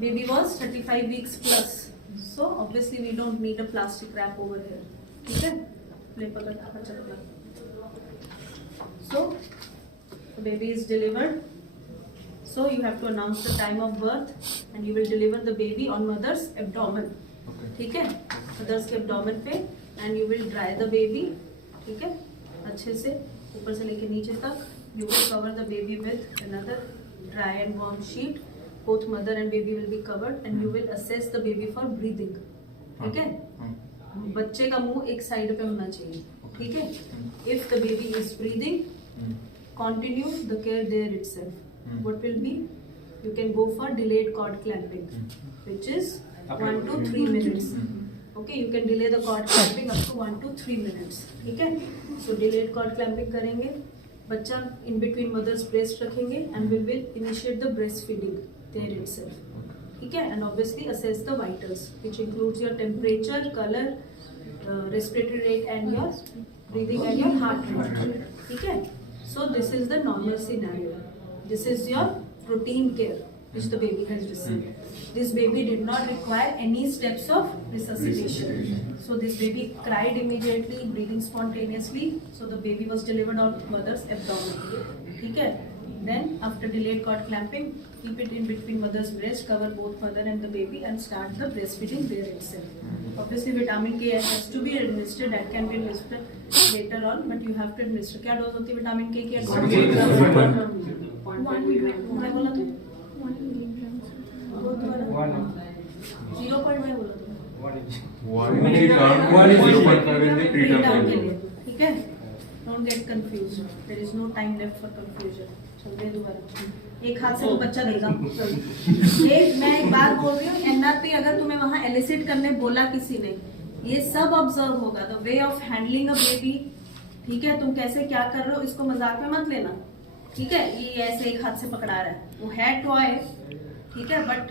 baby was 35 weeks plus, so obviously we don't need a plastic wrap over here. ठीक है, ले पकड़ अच्छा पकड़. So the baby is delivered. So you have to announce the time of birth and you will deliver the baby on mother's abdomen. ठीक है, mother's के abdomen पे and you will dry the baby. ठीक है, अच्छे से ऊपर से लेके नीचे तक. You will cover the baby with another dry and warm sheet. Both mother and baby will be covered and you will assess the baby for breathing. ठीक है, बच्चे का मुंह एक साइड पे होना चाहिए. ठीक है, if the baby is breathing, continue the care there itself. What will be? You can go for delayed cord clamping, which is 1 to 3 minutes. Okay, you can delay the cord clamping up to 1 to 3 minutes. ठीक है, so delayed cord clamping करेंगे. बच्चा in between mother's breast रखेंगे and we will initiate the breastfeeding there itself. ठीक है, and obviously assess the vitals, which includes your temperature, color, respiratory rate and your breathing and your heart rate. ठीक है, so this is the normal scenario. This is your routine care which the baby has received. This baby did not require any steps of resuscitation. So this baby cried immediately, breathing spontaneously. So the baby was delivered on mother's abdomen. ठीक है. Then after delayed cord clamping, keep it in between mother's breast, cover both mother and the baby, and start the breastfeeding there itself. Obviously, vitamin K has to be administered. That can be administered later on, but you have to administer. क्या dose होती है vitamin के की? 1 milligram. क्या बोला तू? 1 milligram. 0.5 बोला तू? 1 milligram 0.5 के लिए. ठीक है. Don't get confused. There is no time left for confusion. चल दे दोबारा. एक हाथ से तो बच्चा देगा. मैं एक बात बोल रही हूँ, एनआरपी अगर तुम्हें वहाँ एलिसिट करने बोला किसी ने, ये सब ऑब्जर्व होगा. The way of handling a baby. ठीक है, तुम कैसे क्या कर रहे हो इसको मजाक में मत लेना. ठीक है, ये ऐसे एक हाथ से पकड़ा रहा है, वो है टॉय. ठीक है, बट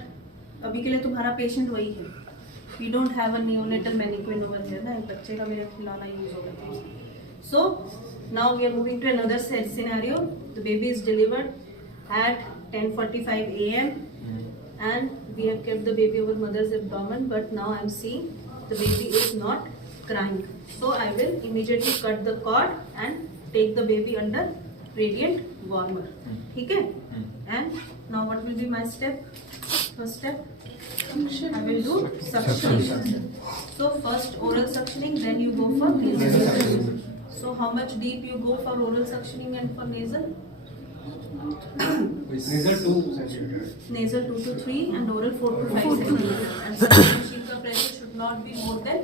अभी के लिए तुम्हारा पेशेंट वही है. We don't have a neonatal mannequin over here ना. बच्चे का मेरा खिलाना यूज होगा. So now we are moving to another scenario. The baby is delivered at 10:45 a.m. and we have kept the baby over mother's abdomen, but now I am seeing the baby is not crying. So I will immediately cut the cord and take the baby under radiant warmer. ठीक है? And now what will be my step? First step, I will do suctioning. So first oral suctioning, then you go for nasal suctioning. So how much deep you go for oral suctioning and for nasal? Nasal 2 centimeter. Nasal 2 to 3 and oral 4 to 5 centimeter. And suction machine का pressure should not be more than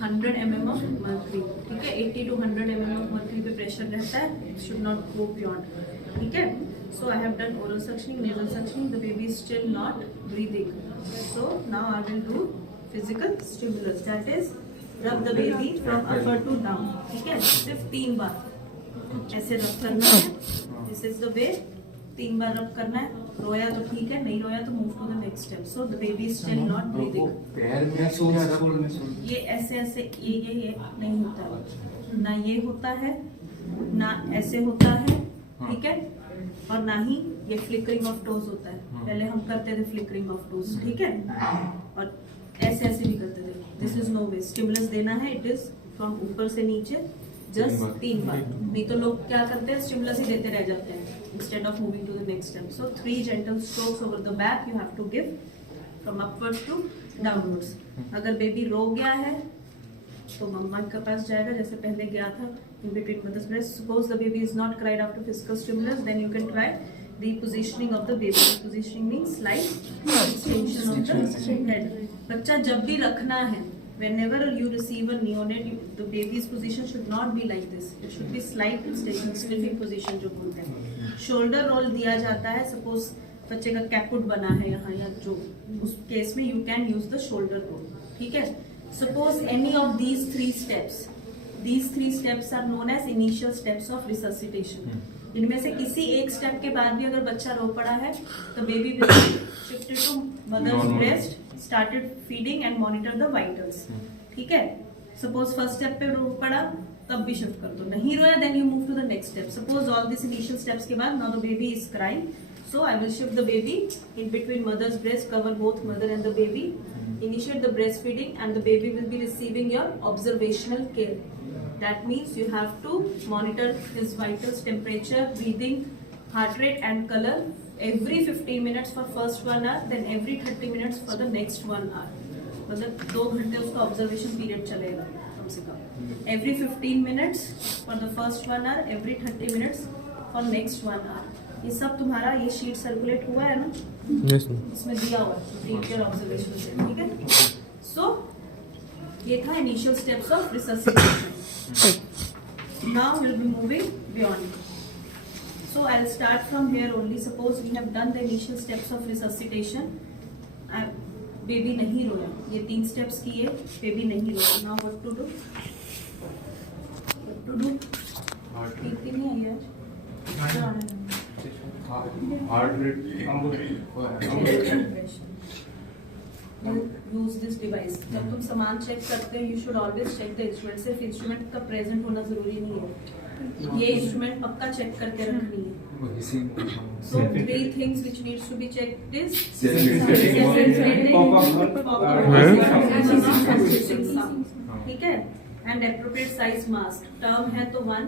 100 mm of mercury. ठीक है, 80 to 100 mm of mercury पे pressure रहता है. It should not go beyond. ठीक है. So I have done oral suctioning, nasal suctioning. The baby is still not breathing. So now I will do physical stimulus, that is rub the baby from upper to down. ठीक है, सिर्फ 3 बार ऐसे रब करना है. This is the way. 3 बार रब करना है. रोया तो ठीक है, नहीं रोया तो move to the next step. So the baby is still not breathing. पैर में सोल ये ऐसे ऐसे ये नहीं होता है. ना ये होता है, ना ऐसे होता है. ठीक है, और ना ही ये फ्लिकरिंग ऑफ टोज होता है. पहले हम करते थे फ्लिकरिंग ऑफ टोज. ठीक है, और ऐसे ऐसे भी करते थे. This is no way. Stimulus देना है, इट इज फ्रॉम ऊपर से नीचे जस्ट 3 बार. नहीं तो लोग क्या करते हैं, स्टिमुलस ही देते रह जाते हैं instead of moving to the next step. So 3 gentle strokes over the back you have to give from upwards to downwards. अगर बेबी रो गया है तो मम्मा के पास जाएगा जैसे पहले गया था, in between mother's breast. Suppose the baby is not cried after physical stimulus, then you can try repositioning of the baby. Repositioning means slight extension of the head. बच्चा जब भी रखना है, whenever you receive a neonate, the baby's position should not be like this. It should be slight extension, sniffing position जो बोलते हैं. Shoulder roll दिया जाता है. Suppose बच्चे का कैपुट बना है यहाँ या जो, उस केस में you can use the shoulder roll. ठीक है. Suppose any of these 3 steps. These 3 steps are known as initial steps of resuscitation. इनमें से किसी एक स्टेप के बाद भी अगर बच्चा रो पड़ा है तो baby will be shifted to mother's breast, started feeding and monitor the vitals. ठीक है. सपोज फर्स्ट स्टेप पे रो पड़ा तब भी शिफ्ट कर दो. नहीं रोया, then you move to the next step. Suppose all this initial steps के बाद now the baby is crying, so I will shift the baby in between mother's breast, cover both mother and the baby, initiate the breastfeeding, and the baby will be receiving your observational care. That means you have to monitor his vitals, temperature, breathing, heart rate and color every 15 minutes for first 1 hour, then every 30 minutes for the next 1 hour. मतलब 2 घंटे उसका observation period चलेगा कम से कम. Every 15 minutes for the first 1 hour, every 30 minutes for next 1 hour. ये सब तुम्हारा ये शीट सर्कुलेट हुआ है ना, इसमें दिया हुआ है टीचर ऑब्जर्वेशन से. ठीक है. सो ये था initial steps of resuscitation. Now will be moving beyond. So I'll start from here only. Suppose we have done the initial steps of resuscitation. Baby नहीं रोया. ये 3 steps किए, baby नहीं रोया. Now what to do? What to do? ठीक ही नहीं है यार. Heart rate. Use this device. जब तुम सामान चेक करते हो, you should always check the instrument. सिर्फ इंस्ट्रूमेंट का प्रेजेंट होना जरूरी नहीं है. ये इंस्ट्रूमेंट पक्का चेक करके रखनी है. So 3 things which needs to be checked is ठीक है, and appropriate size mask. Term है तो 1,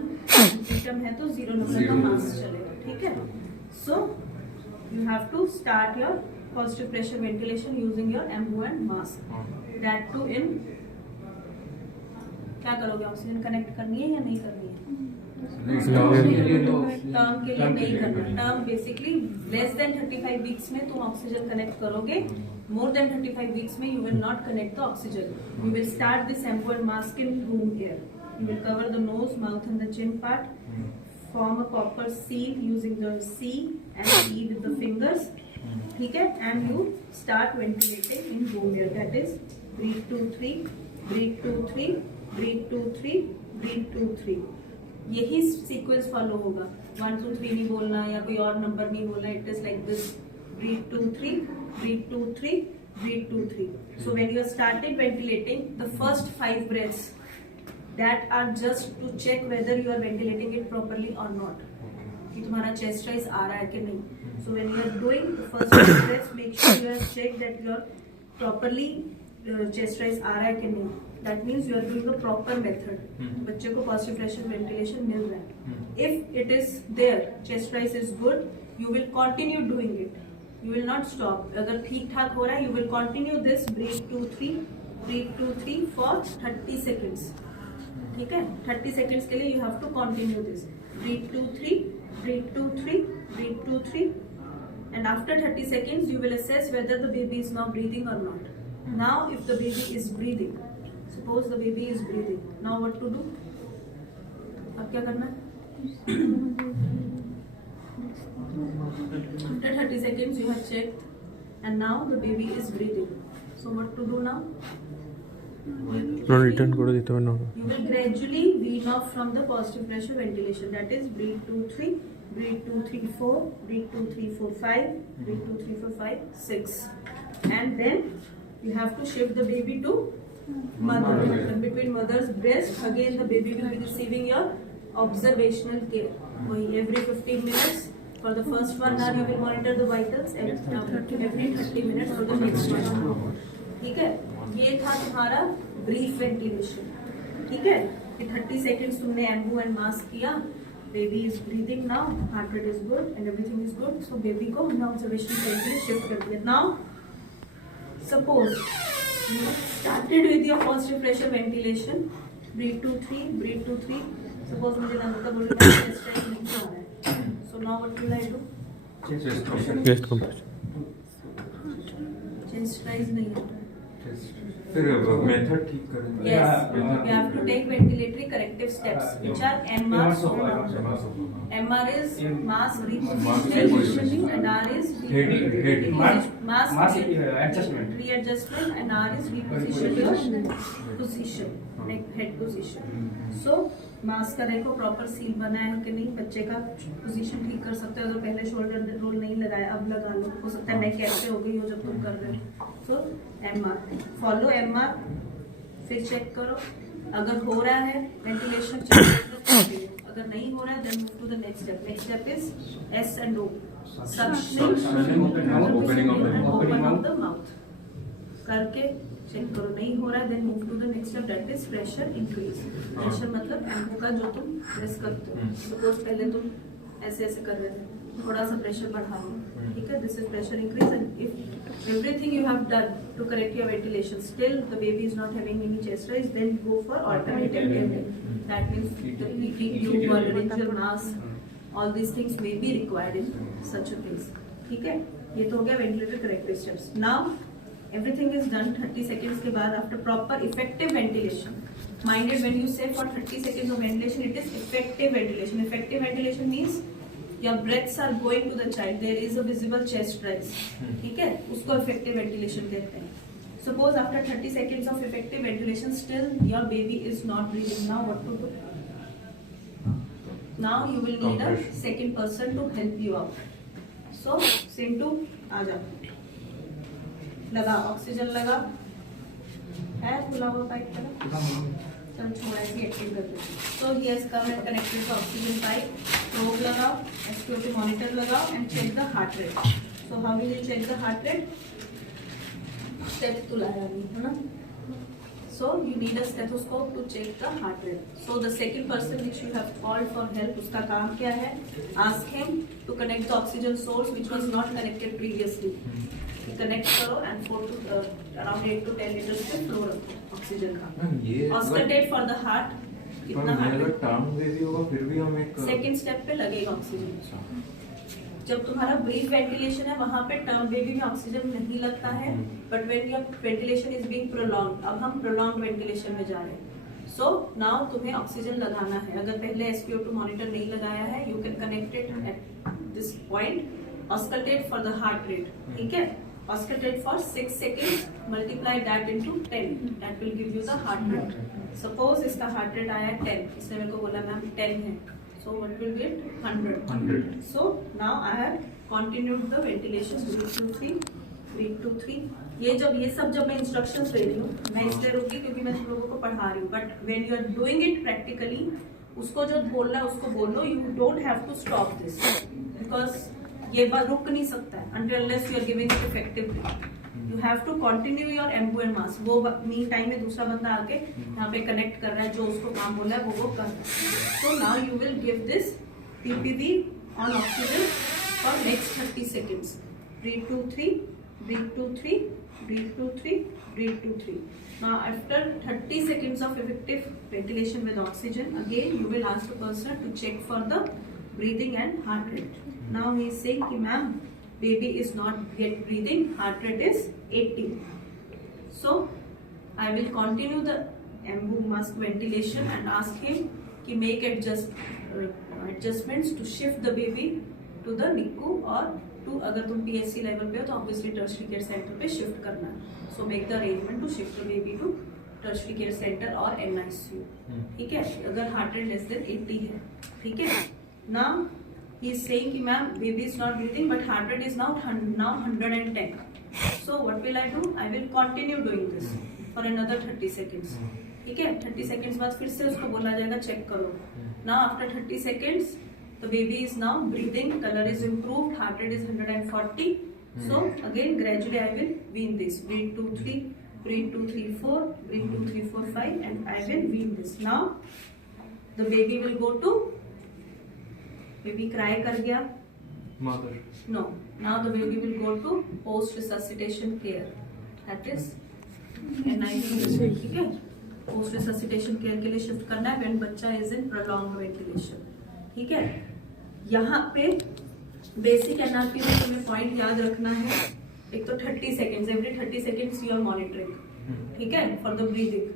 टर्म है तो 0 नंबर का मास्क चलेगा. ठीक है. So you have to start your positive pressure ventilation using your MO and mask. That too in क्या करोगे, ऑक्सीजन कनेक्ट करनी है या नहीं करनी है? टर्म के लिए नहीं करना. Term basically less than 35 weeks में तुम ऑक्सीजन कनेक्ट करोगे. मोर देन 35 वीक्स में you will not connect the oxygen. You will start this Ambu and mask in room air. You will cover the nose, mouth and the chin part. Form a proper seal using the C and E with the fingers. ठीक है. And you start ventilating in room air. That is breathe 2 3, breathe 2 3, breathe 2 3, breathe 2 3. यही sequence follow होगा. 1 2 3 नहीं बोलना या कोई और number नहीं बोलना. It is like this. breathe 2 3, breathe 2 3, breathe 2 3. So when you are started ventilating, the first 5 breaths that are just to check whether you are ventilating it properly or not, कि तुम्हारा chest rise आ रहा है कि नहीं. So when you are doing the first 5 breaths, make sure you have checked that you are properly chest rise आ रहा है कि नहीं. That means you are doing the proper method. बच्चे को positive pressure ventilation मिल रहा है. If it is there, chest rise is good, you will continue doing it. You will not stop. अगर ठीक ठाक हो रहा है, you will continue this breathe 2 3, breathe 2 3 for 30 seconds. ठीक है. 30 seconds के लिए you have to continue this. Breathe 2 3, breathe 2 3, breathe 2 3, and after 30 seconds you will assess whether the baby is now breathing or not. Now if the baby is breathing, suppose the baby is breathing, now what to do? अब क्या करना है? After 30 seconds you have checked, and now the baby is breathing. So what to do now? Return कर देते हैं ना. You will gradually wean off from the positive pressure ventilation. That is breathe 2 3, breathe 2 3 4, breathe 2 3 4 5, breathe 2 3 4 5 6, and then you have to shift the baby to mother. And between mother's breast, again the baby will be receiving your observational care. Every 15 minutes. For the first 1 hour you will monitor the vitals, and every 30 minutes for the next 1 hour. ठीक है. ये था तुम्हारा brief ventilation. ठीक है. 30 seconds तुमने Ambu and mask किया. Baby is breathing now, heart rate is good and everything is good. So baby को हमने ऑब्जर्वेशन के लिए शिफ्ट कर दिया. Now suppose you started with your positive pressure ventilation. Breath 2 3, breath 2 3. Suppose मुझे number बोल रहा है चेस्ट राइज नहीं हो रहा है. So now what will I do? Chest compression. Chest rise नहीं हो रहा है. फिर मेथड ठीक करेंगे. Yes, you have to take ventilatory corrective steps, which are MR. MR is mask repositioning, and R is mask readjustment, and R is reposition your position, like head position. So mask का देखो proper seal बना है कि नहीं. बच्चे का position ठीक कर सकते हो. अगर पहले शोल्डर रोल नहीं लगाया, अब लगा लो. हो सकता है नेक ऐसे हो गई हो जब तुम कर रहे हो. सो MR, फॉलो MR, फिर चेक करो. अगर हो रहा है वेंटिलेशन कंटिन्यू, अगर नहीं हो रहा है then move to the next step. Next step is S and O, suctioning open of the mouth करके चेक करो. नहीं हो रहा है then move to the next step, that is pressure increase. Pressure मतलब एम्पू का जो तुम प्रेस करते हो. सपोज पहले तुम ऐसे ऐसे कर रहे थे, थोड़ा सा प्रेशर बढ़ाओ. ठीक है, this is pressure increase. And if everything you have done to correct your ventilation, still the baby is not having any chest rise, then go for alternative airway. That means the heating tube or laryngeal mask, all these things may be required in such a case. ठीक है, ये तो हो गया ventilator corrective steps. Now everything is done 30 seconds के बाद after proper effective ventilation. Minded when you say for 30 seconds of ventilation, it is effective ventilation. Effective ventilation means your breaths are going to the child, there is a visible chest rise. ठीक है, उसको effective ventilation कहते हैं. Suppose after 30 seconds of effective ventilation still your baby is not breathing. Now what to do? Now you will need a second person to help you out. So Sintu, आ जा, लगा oxygen लगा है, खुला हुआ pipe का. चल थोड़ा सी active कर दो. So he has come and connected the oxygen pipe. Probe लगाओ, SpO2 monitor लगाओ and check the heart rate. So how will you check the heart rate? Step to लाया नहीं है ना. So you need a stethoscope to check the heart rate. So the second person which you have called for help, उसका काम क्या है? Ask him to connect the oxygen source which was not connected previously. Connect करो and 4 to around 8 to 10 liters पे flow रखो oxygen का. Auscultate for the heart. कितना heart अगर टर्म बेबी होगा फिर भी हम एक सेकंड स्टेप पे लगेगा ऑक्सीजन. जब तुम्हारा ब्रीफ वेंटिलेशन है वहां पे टर्म बेबी में ऑक्सीजन नहीं लगता है, but when your ventilation is being prolonged, अब हम प्रोलॉन्ग्ड वेंटिलेशन में जा रहे हैं. सो नाउ तुम्हें ऑक्सीजन लगाना है. अगर पहले SpO2 मॉनिटर नहीं लगाया है, you can connect it at this point. Auscultate for the heart rate. ठीक है, auscultate for 6 seconds, multiply that into 10, that will give you the heart rate. Suppose इसका heart rate आया 10, इसने मेरे को बोला मैम 10 है, so what will be it? 100. So now I have continued the ventilation. Breathe 2 3, breathe 2 3. ये सब जब मैं instructions दे रही हूँ, मैं इसलिए रुकी क्योंकि मैं तुम लोगों को पढ़ा रही हूँ. But when you are doing it practically, उसको जो बोलना है उसको बोलो. You don't have to stop this because ये बात रुक नहीं सकता है until unless you are giving it effectively. You have to continue your embo and mask. वो मीन टाइम में दूसरा बंदा आके यहाँ पे कनेक्ट कर रहा है, जो उसको काम बोला है वो कर रहा है. So now you will give this PPV on oxygen for next 30 seconds. Breathe 2 3, breathe 2 3, breathe 2 3, breathe 2 3. Now after 30 seconds of effective ventilation with oxygen, again you will ask the person to check for the breathing and heart rate. Now he is saying कि ma'am baby is not yet breathing, heart rate is 80. So I will continue the embo mask ventilation and ask him कि make adjustments to shift the baby to the NICU or to, अगर तुम PSC level पे हो तो obviously tertiary care center पे shift करना है. So make the arrangement to shift the baby to tertiary care center or NICU. ठीक है, अगर heart rate less than 80 है. ठीक है. Now he is saying कि ma'am baby is not breathing but heart rate is now 110. So what will I do? I will continue doing this for another 30 seconds. ठीक है, 30 seconds बाद फिर से उसको बोला जाएगा चेक करो. Now after 30 seconds the baby is now breathing, color is improved, heart rate is 140. So again gradually I will wean this. Breathe 2 3, breathe 2 3 4, breathe 2 3 4 5 and I will wean this. Now the baby will go to, baby cry कर गया, mother. No. Now the baby will go to post resuscitation care. That is NICU. ठीक है, post resuscitation care के लिए shift करना है when बच्चा is in prolonged ventilation. ठीक है, यहाँ पे बेसिक NRP में तुम्हें पॉइंट याद रखना है. एक तो 30 seconds, every 30 seconds you are monitoring. ठीक है, for the breathing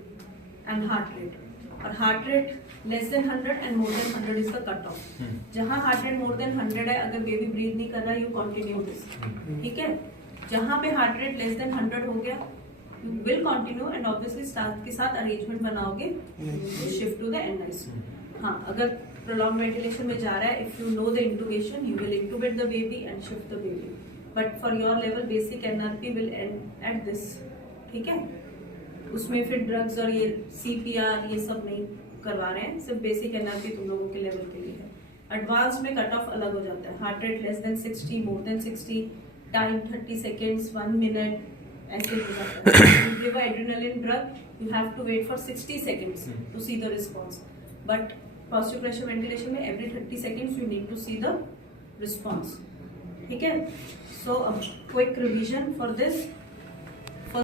and heart rate. और heart rate less than 100 and more than 100 is the cut off. जहाँ heart rate more than 100 है, अगर baby breathe नहीं कर रहा है, you continue this. ठीक है, जहाँ पे heart rate less than 100 हो गया, you will continue and obviously staff के साथ arrangement बनाओगे to shift to the NICU. हाँ, अगर prolonged ventilation में जा रहा है, if you know the intubation, you will intubate the baby and shift the baby. But for your level, basic NRP will end at this. ठीक है? उसमें फिर ड्रग्स और ये CPR ये सब नहीं करवा रहे हैं, सिर्फ बेसिक एनर्जी तुम लोगों के लेवल के लिए है। एडवांस में कट ऑफ अलग हो जाता है, heart rate less than 60, more than 60, time 30 seconds, 1 minute ऐसे हो जाता है। You give adrenaline drug, you have to wait for 60 seconds to see the response. But positive pressure ventilation में every 30 seconds you need to see the response. ठीक है? So a quick revision for this.